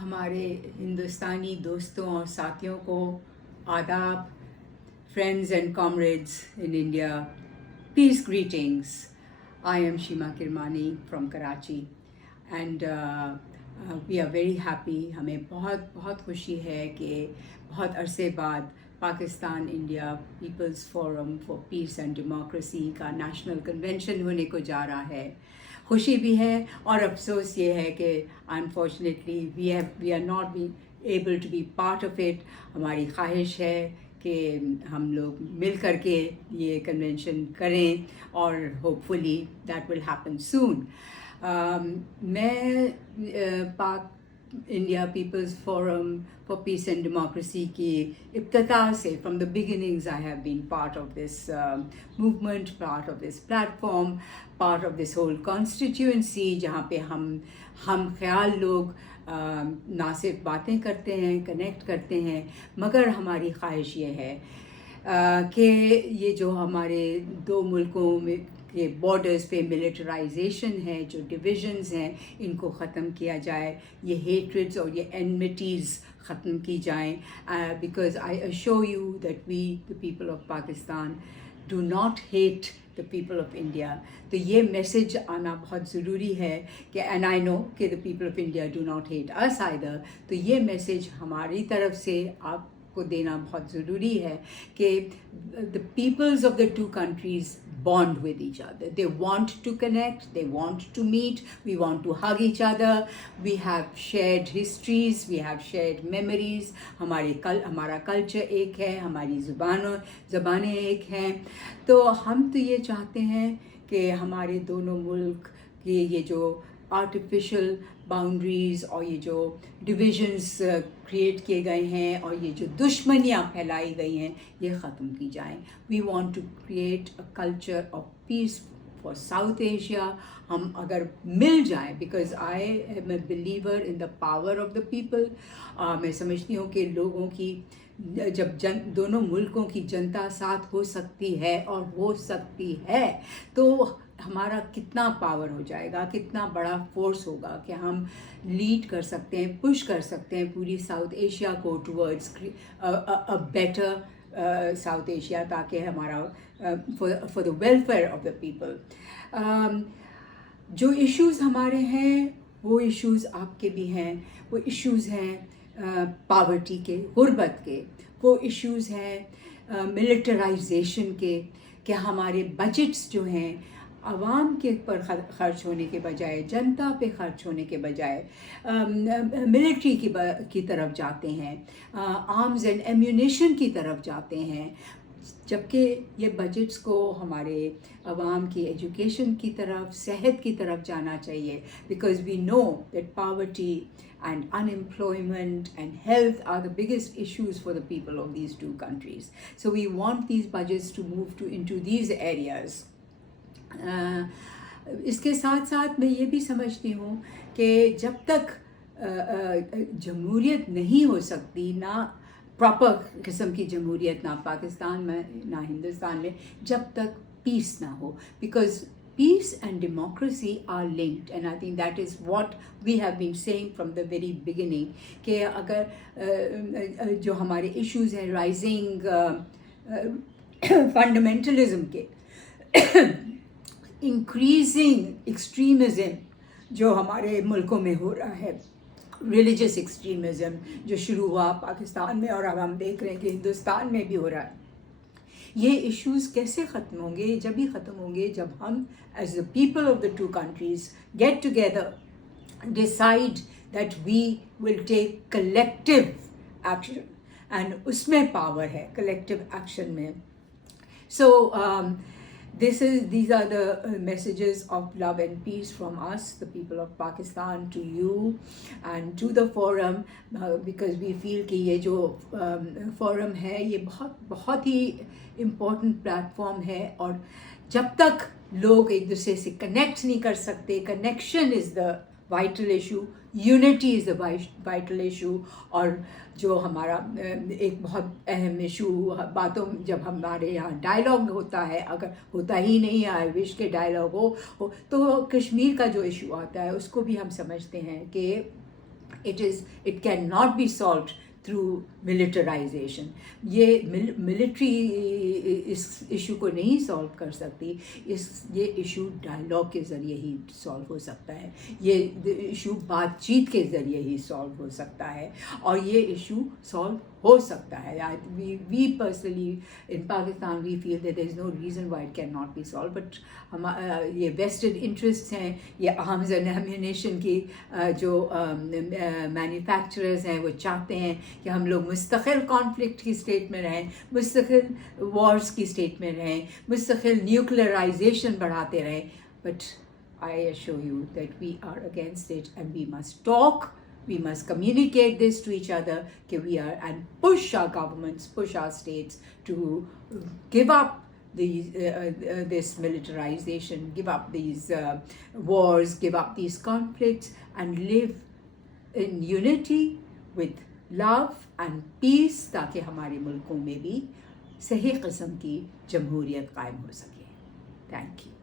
हमारे हिंदुस्तानी दोस्तों और साथियों को आदाब, friends and comrades in India, peace greetings. I am Shima Kirmani from Karachi and we are very happy. हमें बहुत बहुत खुशी है कि बहुत अरसे बाद Pakistan India peoples forum for peace and democracy का नेशनल कन्वेंशन होने को जा रहा है. खुशी भी है और अफसोस ये है कि unfortunately we are not be able to be part of it. हमारी ख्वाहिश है कि हम लोग मिल करके ये कन्वेंशन करें और hopefully that will happen soon. मैं Pak India peoples forum for peace and democracy की इब्तिदा से from the beginnings I have been part of this movement, part of this platform, part of this whole constituency जहाँ पे हम ख्याल लोग ना सिर्फ बातें करते हैं, कनेक्ट करते हैं, मगर हमारी ख्वाहिश ये है कि ये जो हमारे दो मुल्कों में के बॉर्डर्स पे मिलिटराइजेशन है, जो डिविजन्स हैं, इनको ख़त्म किया जाए, ये हेट्रेड्स और ये एनमिटीज़ ख़त्म की जाएं. Because I assure you that we the people of Pakistan do not hate the people of India. तो ये मैसेज आना बहुत ज़रूरी है कि एंड आई नो कि the people of India do not hate us either. तो ये मैसेज हमारी तरफ से आपको देना बहुत ज़रूरी है कि the peoples of the two countries bond with each other. They want to connect, they want to meet, we want to hug each other, we have shared histories, we have shared memories. हमारा culture एक है, हमारी ज़बानें एक हैं. तो हम तो ये चाहते हैं कि हमारे दोनों मुल्क के ये जो आर्टिफिशियल बाउंड्रीज़ और ये जो डिविजन्स क्रिएट किए गए हैं और ये जो दुश्मनियाँ फैलाई गई हैं, ये ख़त्म की जाएं. We want to create a culture of peace for South Asia. हम अगर मिल जाएं, because I am a believer in the power of the people. मैं समझती हूँ कि लोगों की जब दोनों मुल्कों की जनता साथ हो सकती है और हो सकती है, तो हमारा कितना पावर हो जाएगा, कितना बड़ा फोर्स होगा कि हम लीड कर सकते हैं, पुश कर सकते हैं पूरी साउथ एशिया को towards a better south Asia, ताकि हमारा for the welfare of the people. जो इश्यूज़ हमारे हैं वो इश्यूज़ आपके भी हैं. वो इश्यूज़ हैं पावर्टी के, गुर्बत के. वो इश्यूज़ हैं मिलिटराइजेशन के, कि हमारे बजट्स जो हैं आवाम के पर खर्च होने के बजाय, जनता पे खर्च होने के बजाय मिलिट्री की तरफ जाते हैं, आर्म्स एंड एम्यूनेशन की तरफ जाते हैं, जबकि ये बजट्स को हमारे आवाम की एजुकेशन की तरफ, सेहत की तरफ जाना चाहिए. Because we know that poverty and unemployment and health are the biggest issues for the people of these two countries. So we want these budgets to move into these areas. इसके साथ साथ मैं ये भी समझती हूँ कि जब तक जमहूरियत नहीं हो सकती, ना प्रॉपर किस्म की जमहूरियत, ना पाकिस्तान में ना हिंदुस्तान में, जब तक पीस ना हो. Because peace and democracy are linked, and I think that is what we have been saying from the very beginning. कि अगर जो हमारे issues हैं rising fundamentalism के, increasing extremism जो हमारे मुल्कों में हो रहा है, religious extremism जो शुरू हुआ पाकिस्तान में और अब हम देख रहे हैं कि हिंदुस्तान में भी हो रहा है, ये इश्यूज़ कैसे ख़त्म होंगे? जब ही ख़त्म होंगे जब हम as the people of the two countries get together, decide that we will take collective action, and उसमें पावर है कलेक्टिव एक्शन में. So these are the messages of love and peace from us, the people of Pakistan, to you and to the forum, because we feel कि ये जो forum है ये बहुत ही important platform है. और जब तक लोग एक दूसरे से connect नहीं कर सकते, connection is the vital issue, unity is the vital issue. और जो हमारा एक बहुत अहम इशू बातों, जब हमारे यहाँ डायलॉग होता है, अगर होता ही नहीं है, आई विश के डायलॉग हो तो कश्मीर का जो इशू आता है उसको भी हम समझते हैं कि it cannot be solved through militarization. یہ ملٹری اس ایشو کو نہیں سالو کر سکتی. یہ ایشو ڈائلاگ کے ذریعے ہی سالو ہو سکتا ہے. یہ ایشو بات چیت کے ذریعے ہی سالو ہو سکتا ہے, اور یہ ایشو سالو ہو سکتا ہے. We personally in Pakistan we feel that there is no reason why it can not be solve, but یہ ویسٹڈ انٹرسٹ ہیں, یہ آرمز اینڈ ایمونیشن کی جو مینوفیکچررز ہیں وہ چاہتے ہیں کہ ہم لوگ مستقل کانفلکٹ کی اسٹیٹ میں رہیں, مستقل وارز کی اسٹیٹ میں رہیں, مستقل نیوکلرائزیشن بڑھاتے رہیں. But I assure you that we are against it, and we must talk, we must communicate this to each other, and push our governments, push our states to give up this militarization, give up these wars, give up these conflicts, and live in unity with love and peace, تاکہ ہمارے ملکوں میں بھی صحیح قسم کی جمہوریت قائم ہو سکے. Thank you.